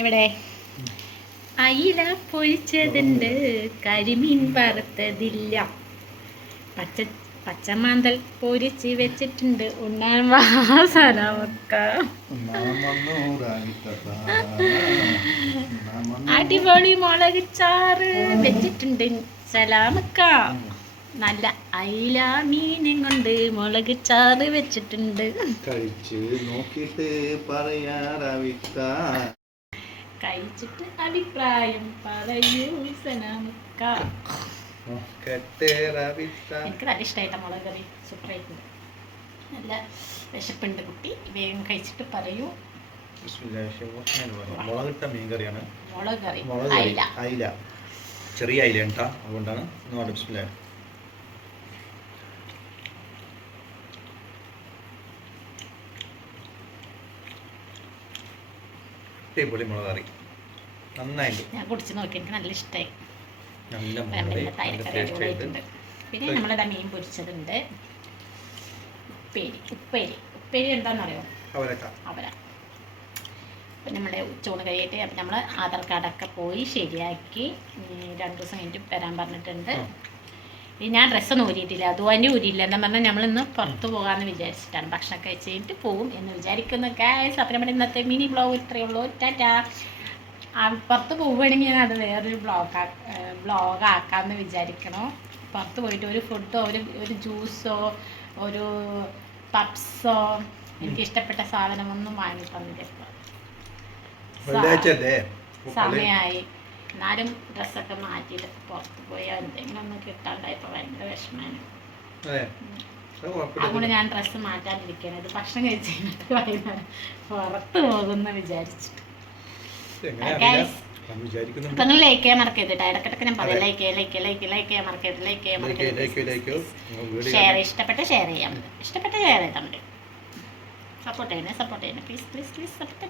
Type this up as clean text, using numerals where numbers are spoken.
എവിടെ അയില പൊരിച്ചതുണ്ട്, കരിമീൻ വറുത്തതില്ല, പച്ച പച്ചമാന്തൽ പൊരിച്ച് വെച്ചിട്ടുണ്ട്, ഉണ്ണാൻ വാസനമൊക്ക. അടിപൊളി മുളക് ചാറ് വെച്ചിട്ടുണ്ട് സലാമക്ക. നല്ല അയില മീനും കൊണ്ട് മുളക് ചാറ് വെച്ചിട്ടുണ്ട്. കഴിച്ച് നോക്കിയിട്ട് പറയാറാവിക്ക. കഴിച്ചിട്ട് അഭിപ്രായം പറയൂ സലാമക്ക. എനിക്ക് നല്ല ഇഷ്ടമായിട്ട മുളക് കറി, സൂപ്പറായിട്ടുണ്ട്. നല്ല വിശപ്പുണ്ട് കുട്ടി, വേഗം കഴിച്ചിട്ട് പറയൂ. മുളകിട്ട മീൻ കറിയാണ്. മുളക് കറി അയില, ചെറിയ അയില കേട്ടാ, അതുകൊണ്ടാണ് അടിപൊളി മുളക് കറി, നന്നായിട്ട്. ഞാൻ കുടിച്ച് നോക്കി, എനിക്ക് നല്ല ഇഷ്ടമായി. നല്ല പിന്നെ നമ്മളിവിടെ മീൻ പൊരിച്ചതുണ്ട്. ഉപ്പേരി എന്താണെന്നറിയോ? അവര. അപ്പം നമ്മുടെ ചൂണ് കഴിയിട്ട് അപ്പം നമ്മൾ ആധാർ കാർഡൊക്കെ പോയി ശരിയാക്കി 2 ദിവസം കഴിഞ്ഞിട്ട് വരാൻ പറഞ്ഞിട്ടുണ്ട്. ഞാൻ ഡ്രസ്സൊന്നും ഊരിയിട്ടില്ല, അതുവന്നെ ഊരിയില്ല. എന്താ പറഞ്ഞാൽ നമ്മളിന്ന് പുറത്ത് പോകാമെന്ന് വിചാരിച്ചിട്ടാണ്. ഭക്ഷണം കഴിച്ച് കഴിഞ്ഞിട്ട് പോകും എന്ന് വിചാരിക്കുന്നു ഗൈസ്. അപ്പം നമ്മുടെ ഇന്നത്തെ മിനി ബ്ലോഗ് ഇത്രയേ ഉള്ളൂ. ടാറ്റാ. പുറത്ത് പോവുകയാണെങ്കിൽ ഞാൻ അത് വേറൊരു ബ്ലോഗാക്കാമെന്ന് വിചാരിക്കണോ. പുറത്ത് പോയിട്ട് ഒരു ഫുഡോ ഒരു ജ്യൂസോ ഒരു പപ്സോ എനിക്കിഷ്ടപ്പെട്ട സാധനമൊന്നും വാങ്ങി തന്നില്ല. സമയമായി. എന്നാലും ഡ്രസ്സൊക്കെ മാറ്റിയിട്ട് പുറത്ത് പോയാൽ എന്തെങ്കിലും ഒന്നും കിട്ടാണ്ടായപ്പോൾ ഭയങ്കര വിഷമമാണ്. അതുകൊണ്ട് ഞാൻ ഡ്രസ്സ് മാറ്റാണ്ടിരിക്കുകയാണ്. ഇത് ഭക്ഷണം കഴിച്ച് കഴിഞ്ഞിട്ട് വൈകുന്നേരം പുറത്ത് പോകുമെന്ന് വിചാരിച്ചിട്ട്. അപ്പൊ നിങ്ങൾ ലൈക്ക് ചെയ്യാൻ മറക്കരുത്. ഇടക്കിടക്ക് ഞാൻ പറയാം, ലൈക്ക് ചെയ്യാൻ മറക്കരുത്. ഷെയർ ഇഷ്ടപ്പെട്ട ഷെയർ ചെയ്യാൻ പറ്റും, ഇഷ്ടപ്പെട്ട ഷെയർ ചെയ്താൽ മതി. സപ്പോർട്ട് ചെയ്യണേ പ്ലീസ് സപ്പോർട്ട്.